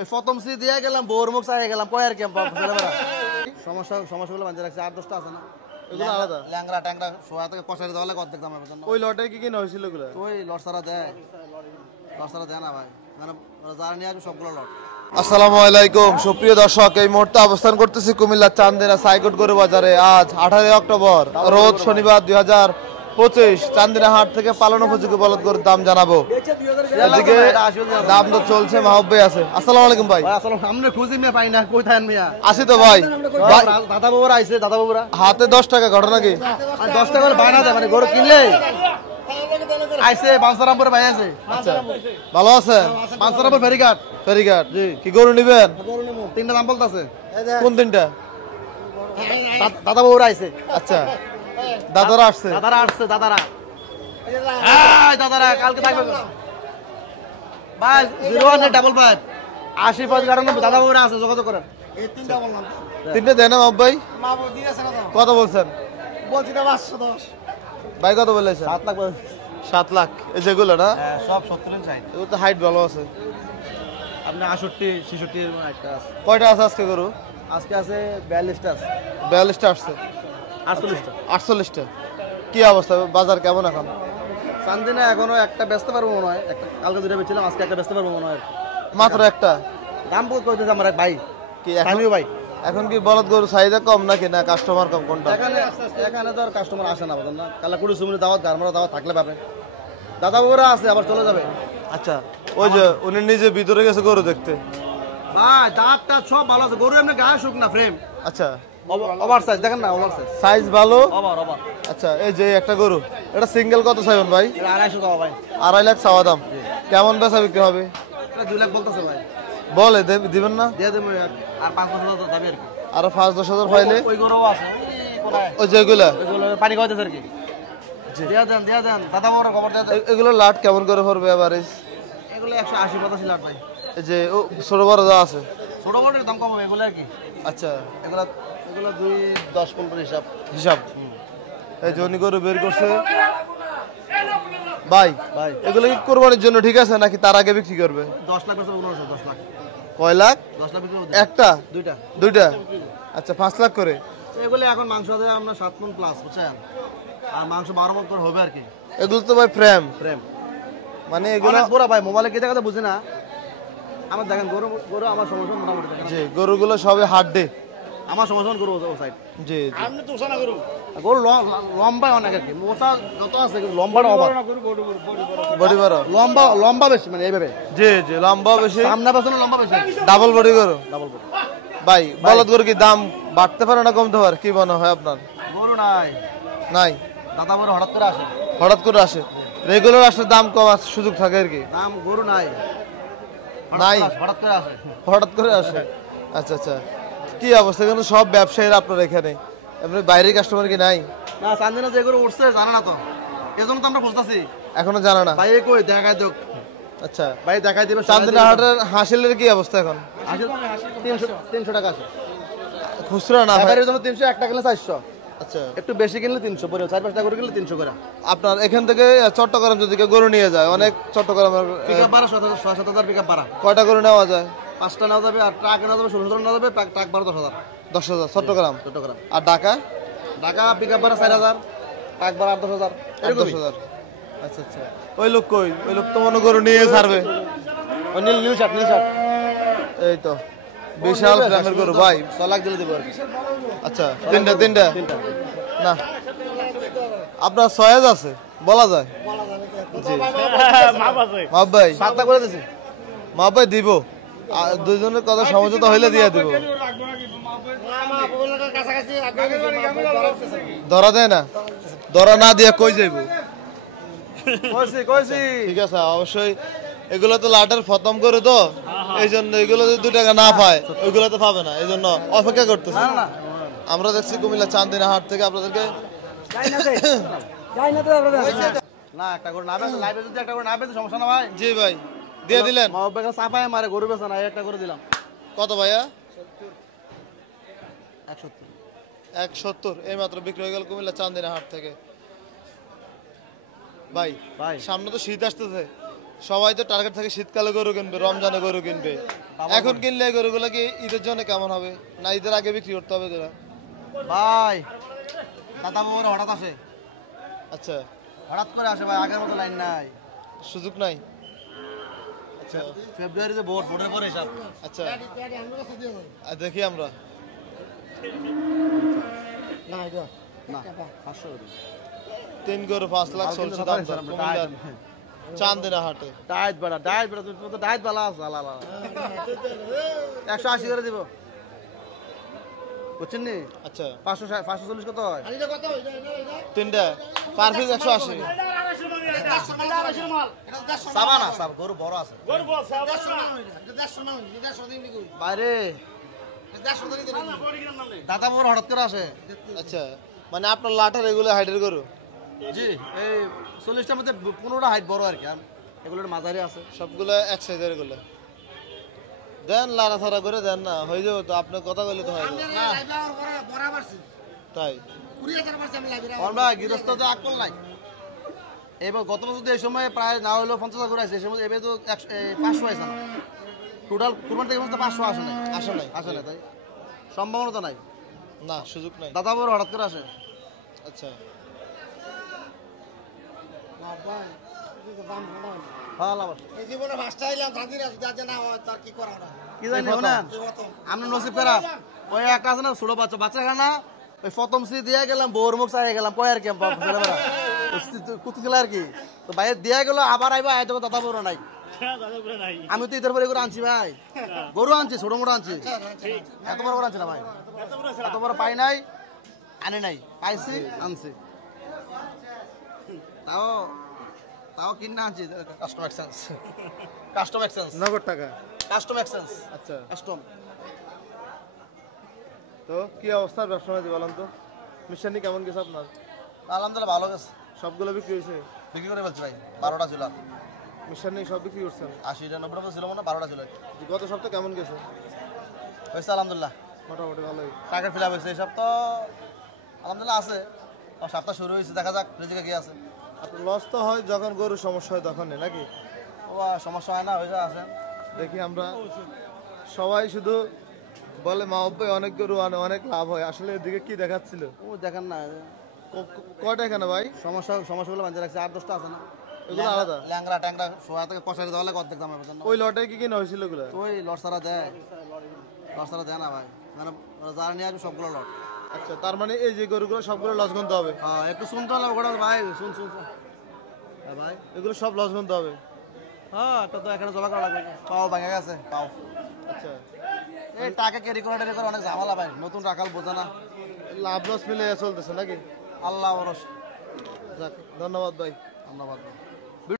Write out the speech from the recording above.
ওই প্রথম সি দিয়ে গেলাম বোর মুখ চাই গেলাম কয়ার ক্যাম্প সমস্যাগুলো বাঁধে রাখছে 8-10টা আছে না এগুলো আলাদা ল্যাংরা ট্যাংরা সোয়া থেকে কষারি দেওয়া লাগে অর্ধেক দামের জন্য ওই লটে কি কিনা হয়েছিল ওগুলো ওই লটসারা দেয় না ভাই মানে যারা নিয়ে আসবে সবগুলো লট। আসসালামু আলাইকুম সুপ্রিয় দর্শক, এই মুহূর্তে অবস্থান করতেছি কুমিল্লার চান্দিনা সাইকোট গরু বাজারে। আজ 18 অক্টোবর রোজ শনিবার 2025 চান্দিনা হাট থেকে পালন উপযোগী বলদ গরুর দাম জানাবো। এদিকে দাম তো চলছে, মাহবুব ভাই আছে। আসসালামু আলাইকুম ভাই। আমরা খুঁজি মিয়া পাই না, কই থাকেন মিয়া? আসি তো ভাই। দাদা বাবুরা আইছে, দাদা বাবুরা হাতে 10 টাকা ঘটনা কি? আর 10 টাকা বায়না দেয় মানে গরু কিনলে আইছে বাঞ্ছারামপুর ভাই আছে। আচ্ছা ভালো আছে? বাঞ্ছারামপুর ফেরিঘাট জি। কি গরু নিবেন? তিনটা দাম বলতাছে। কোন তিনটা? দাদা বাবুরা আইছে। আচ্ছা দাদারা আসছে। দাদারা কালকে থাকবে ভাই 01855 85 দাদা বাবুরা আছে, যোগাযোগ করেন। তিনটে দেন মাহবুব ভাই। কত বলছেন? বলছি না 510 ভাই কত বলেছেন? 7 লাখ। 7 লাখ এই যেগুলো না? হ্যাঁ সব 70 ইঞ্চি হাইট। এগুলো তো হাইট ভালো আছে। আপনি 68 66 এর একটা আছে। কয়টা আছে আজকে গরু? আজকে আছে 42টা আছে। 42টা আসছে। 48টা। 48টা। কি অবস্থা, বাজার কেমন এখন? চান্দিনা এখনো একটা ব্যস্ত পারবো মনে হয়, একটা কালকে দুটো বেচছিলাম, আজকে একটা ব্যস্ত পারবো মনে হয়। মাত্র একটা? দাম কত কইতেছে আমার এক ভাই কি স্থানীয় ভাই। এখন কি বলদ গরু চাহিদা কম নাকি না কাস্টমার কম, কোনটা? এখানে তো আর কাস্টমার আসে না, বুঝলেন না? কালা কুড়ি সুমিনি দাওয়াত গারমারা দাওয়াত থাকলে পাবে, দাদা বাবুরা আছে আবার চলে যাবে। আচ্ছা ওই যে উনি নিজে ভিতরে গেছে গরু দেখতে। ভাই দাঁতটা সব ভালো আছে, গরু এমনি গায়ে শুক না, ফ্রেম আচ্ছা ওভার সাইজ দেখেন না, ওভার সাইজ ভালো। ওভার আচ্ছা এই যে একটা গরু, এটা সিঙ্গেল কত চাইবেন ভাই? 250 টাকা ভাই। 2.5 লাখ চাওয়া দাম। কেমন বেচা বিক্রি হবে? এটা 2 লাখ বলতেছে ভাই। বলে দিবেন না? দিয়ে দেবো আর 5-10 দাবি আর কি। আরো 5-10 হাজার পাইলে ওই গরু আছে ওই যেগুলা পানি খাওয়াইতেছে আর কি। দিয়া দেন দাদা বাবুরা খবর দিয়ে দেন। এগুলো লাট কেমন করে পড়বে এভারেজ? এগুলো 180-85 লাখ ভাই। এই যে ছোট বড় যা আছে ছোট বড় দাম কম হবে এগুলো আর কি। আচ্ছা এগুলো 2-10-15 হিসাব। এই যে উনি গরু বের করছে ভাই। এগুলো কি কোরবানির জন্য ঠিক আছে নাকি তার আগে বিক্রি করবে? 10 লাখ বেচা 10 লাখ। কয় লাখ? 10 লাখ বিক্রি হবে। একটা দুইটা? আচ্ছা 5 লাখ করে। এগুলো এখন মাংস আছে আমরা 7 মণ প্লাস, বুঝছেন? আর মাংস 12 মণ করে হবে আর কি। এগুলো তো ভাই ফ্রেম মানে এগুলো পুরো ভাই মোবাইলে কেটে কথা বুঝি না। আমার দেখেন গরু আমার সমস্যা মোটামুটি দেখেন। জি গরুগুলো সবে হাড্ডি, আমার সমস্যা গরু ও সাইড। জি আপনি তো ওসানা গরু লম্বা অনেক আর কি, মোটা যত আছে লম্বাটা ওভার, বডি বড়, লম্বা বেশি মানে এইভাবে। জি লম্বা বেশি, সামনে পেছনে লম্বা বেশি, ডাবল বডি গরু। ডাবল বডি ভাই বলদ গরু কি দাম বাড়তে পারে না কমতে পারে, কি মনে হয় আপনার? গরু নাই দাদা বড় হঠাৎ করে আসে রেগুলার আসলে দাম কম আছে, সুযোগ থাকে আর কি। দাম গরু নাই হঠাৎ করে আসে। আচ্ছা কি অবস্থা এখানে? সব ব্যবসায়ীরা আপনার এখানে, এমনি বাইরের কাস্টমার কি নাই? না চান্দিনা যে গরু উঠছে জানা না তো, এজন্য তো আমরা খুঁজতেছি। এখনো জানা না ভাই কই দেখাই দেখ। আচ্ছা ভাই দেখাই দিবে। চান্দিনা হাটের হাসিলের কি অবস্থা এখন? 300 টাকা আছে খুচরা না? ব্যাপারের জন্য 300, একটা কিনলে 400। আচ্ছা একটু বেশি কিনলে 300 পরে, 4-5 টাকা করে কিনলে 300 করে। আপনার এখান থেকে চট্টগ্রাম যদি কেউ গরু নিয়ে যায়, অনেক চট্টগ্রামের পিকআপ ভাড়া 6-7 পিকআপ ভাড়া। কয়টা গরু নেওয়া যায়? 5টা নেওয়া যাবে, আর ট্রাক নেওয়া যাবে 16 নেওয়া যাবে, ট্রাক ভাড়া 10,000। 10,000 চট্টগ্রাম। আর ঢাকা পিকআপ ভাড়া 4,000, ট্রাক ভাড়া 10,000। 10,000। আচ্ছা ওই লোক কই? ওই লোক তো মনে গরু নিয়ে ছাড়বে। ওই নীল শার্ট এই তো বিশাল গ্রামের গরু ভাই, 6 লাখ দিলে দেবো আর কি। আচ্ছা তিনটা না আপনার 6 আছে বলা যায়? মাহবুব ভাই 7 লাখ করে দিছি। মাহবুব ভাই দিব, দুইজনের কথা সমঝোতা হইলে দিয়ে দিব। ধরা দেয় না? ধরা না দিয়ে কই যাইব? কইছি ঠিক আছে অবশ্যই। এগুলো তো লাটের প্রথম করে তো, এই জন্য এগুলো যদি 2 টাকা না পায় ওইগুলো তো পাবে না, এই জন্য অপেক্ষা করতেছে। আমরা দেখছি কুমিল্লা চান্দিনা হাট থেকে আপনাদেরকে না একটা করে না বেচে, লাইভে যদি একটা করে না বেচে সমস্যা না ভাই। জি ভাই দিয়ে দিলেন। মাহবুব ভাই চাপায় মারে গরু বেচা না, একটা করে দিলাম। কত ভাইয়া? 170। 170 এই মাত্র বিক্রি হয়ে গেল কুমিল্লা চান্দিনা হাট থেকে। ভাই সামনে তো শীত আসতেছে, সবাই তো টার্গেট থাকে শীতকালে গরু কিনবে, রমজানে গরু কিনবে। এখন কিনলে এই গরুগুলো কি ঈদের জন্য কেমন হবে, না ঈদের আগে বিক্রি করতে হবে এগুলা? ভাই দাদা বাবুর হঠাৎ আসে, আচ্ছা, হঠাৎ করে আসে ভাই, আগের মতো লাইন নাই, সুযোগ নাই। আচ্ছা ফেব্রুয়ারিতে ভোটের পরে সব। আচ্ছা, দেখি আমরা না 500 করে 3 গরু 5 লাখ চলছে দাম দর কুমিল্লার চান্দিনা হাটে। ডায়েট বেড়া তুমি তো ডায়েট বালা আছে, আলা 180 করে দিব, বুঝছেন নি? আচ্ছা 540 কত হয়? তিনটা পার পিস 180। সাবা না সাব, গরু বড় আছে বাইরে, দাদা বাবুর হঠাৎ করে আসে। আচ্ছা, মানে আপনার লাটের এগুলো হাইটের গরু? জি, এই 40টার মধ্যে 15টা হাইট বড় আর কি, আর এগুলোর মাঝারি আছে। সবগুলো এক সাইজের এগুলো দেন, লাড়াছাড়া করে দেন না, হয়ে যাবে তো। আপনার কথা বললে তো হয় না। তাই আমরা গৃহস্থ তো আকল নাই। এবার গত বছর তো এই সময় প্রায় না হলেও 50 করে আছে, এই সময় এবার তো 500 আছে না, টোটাল কুরবান থেকে 500 আসে নাই, আসে নাই, তাই সম্ভাবনা তো নাই, না সুযোগ নাই। দাদা বাবুর হঠাৎ করে আসে। আচ্ছা, কি জানি শোনেন, আমরা নসিব খারাপ, ওই একটা আছে না ছোট বাচ্চা খানা, ওই প্রথম শ্রী দিয়ে গেলাম, বউর মুখ চাই গেলাম, কয় আর কি কুতু খেলা আর কি, তো বাইরে দিয়ে গেল, আবার আইবা আয় তখন দাদা বড় নাই। আমি তো ঈদের পরে গরু আনছি ভাই, গরু আনছি, ছোট মোটো আনছি, এত বড় আনছি না ভাই, এত বড় পাই নাই, আনি নাই, পাইছি আনছি, তাও কিনা আনছি, কাস্টম এক্সচেঞ্জ নগদ টাকা কাস্টম এক্সচেঞ্জ। আচ্ছা, কাস্টম। তো কি অবস্থার ব্যবসা বাণিজ্য বলেন তো? মিশানি কেমন গেছে আপনার? আলহামদুলিল্লাহ ভালো গেছে, সবগুলো বিক্রি হয়েছে? বিক্রি করে ফেলছি ভাই, 12টা ছিল, মিশানি সব বিক্রি করছেন? 80-90 ছিল মানে 12টা ছিল। গত সপ্তাহ কেমন গেছে? হয়েছে আলহামদুলিল্লাহ, মোটামুটি ভালোই টাকা ফিল আপ হয়েছে, এই সপ্তাহ আলহামদুলিল্লাহ আছে, সপ্তাহ শুরু হয়েছে, দেখা যাক রিজিকে কি আছে। আপনার লস তো হয় যখন গরুর সমস্যা হয় তখন, নাকি? ও সমস্যা হয় না, হয়েছে আছে। দেখি আমরা সবাই শুধু বলে মা ভাই অনেক গরু আনে, অনেক লাভ হয়, আসলে এদিকে কি দেখাচ্ছিল? ও দেখেন না, কয়টা এখানে ভাই? সমস্যাগুলো বাঁচিয়ে রাখছে, 8-10টা আছে না, এগুলো আলাদা? ল্যাংরা ট্যাংরা সোয়া থেকে কষারি দেওয়া লাগে অর্ধেক দাম হবে না। ওই লটে কি কিনা হয়েছিল এগুলো? ওই লটসারা দেয় না ভাই, মানে যারা নিয়ে আসবে সবগুলো লট। আচ্ছা, তার মানে এই যে গরুগুলো সবগুলো লস গুনতে হবে? হ্যাঁ, একটু শুনতে হবে ওটা ভাই, শুন ভাই, এগুলো সব লস গুনতে হবে? হ্যাঁ, একটা তো এখানে জমা করা লাগবে, পাও ভাঙে গেছে পাও। আচ্ছা, এই টাকা ক্যারি করে অনেক ঝামেলা ভাই, নতুন রাখাল বোঝে না, লাভ লস মিলে চলতেছে নাকি? আল্লাহ ভরসা। যাক, ধন্যবাদ ভাই। ধন্যবাদ।